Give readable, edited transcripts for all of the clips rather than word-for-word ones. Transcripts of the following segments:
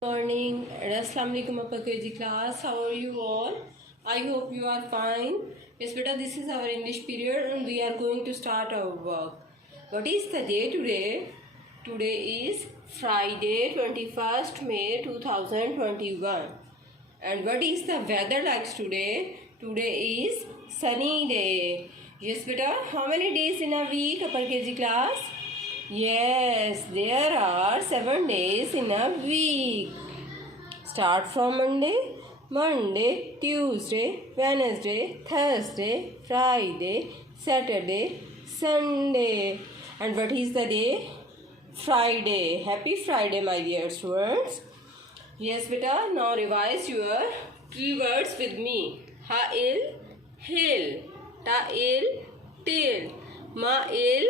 Morning and Assalamu alaikum upper KG class. How are you all? I hope you are fine. Yes beta, this is our English period and we are going to start our work. What is the day today? Today is Friday 21st May 2021. And what is the weather like today? Today is sunny day. Yes beta, how many days in a week upper KG class? Yes, there are 7 days in a week. Start from Monday, Tuesday, Wednesday, Thursday, Friday, Saturday, Sunday. And what is the day? Friday. Happy Friday, my dear students. Yes, beta. Now revise your keywords with me. Ha-il, hill. Ta-il, till. Ma-il,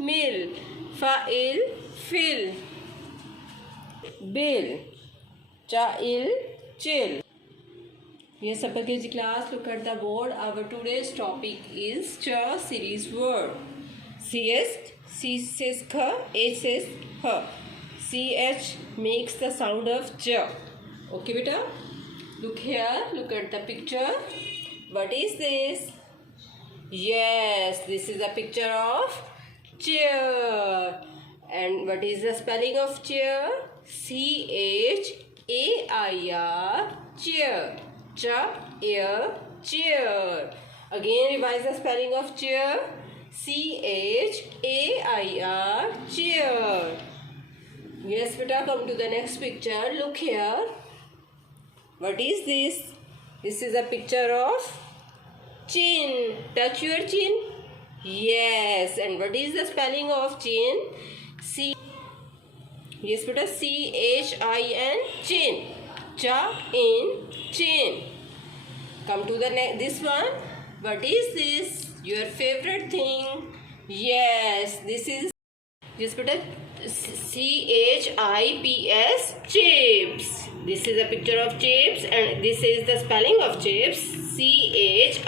mill. Fa-il, fill. Bill. Cha-il, chill. Yes, upper KG class, look at the board. Our today's topic is cha series word. C says kh, H says h. CH makes the sound of cha. Okay, beta? Look here, look at the picture. What is this? Yes, this is a picture of chair. And what is the spelling of chair? CHAIR, chair. Chair, chair. Again revise the spelling of chair. CHAIR, chair. Yes, beta, come to the next picture. Look here. What is this? This is a picture of chin. Touch your chin. Yes, and what is the spelling of chin? Yes, beta, CHIN, chin. Cha-in, chin. Come to the this one. What is this? Your favorite thing? Yes, this is. Yes, beta, CHIPS, chips. This is a picture of chips, and this is the spelling of chips. CHIPS,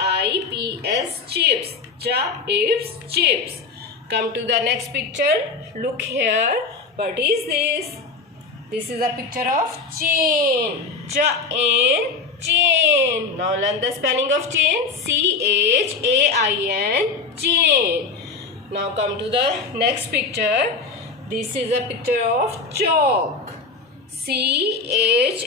chips. Chips, chips. Come to the next picture. Look here. What is this? This is a picture of chain. Chain, chain. Now learn the spelling of chain. CHAIN, chain. Now come to the next picture. This is a picture of chalk. CHALK,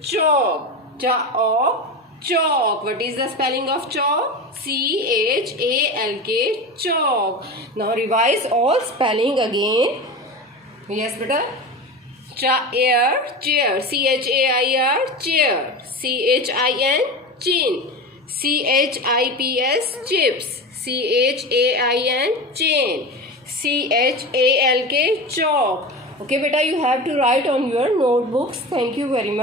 chalk. Chalk, chalk. What is the spelling of chalk? CHALK, chalk. Now revise all spelling again. Yes, beta. Chair, chair. CHAIR, chair. CHIN, chin. CHIPS, chips. CHAIN, chain. CHALK, chalk. Okay, beta, you have to write on your notebooks. Thank you very much.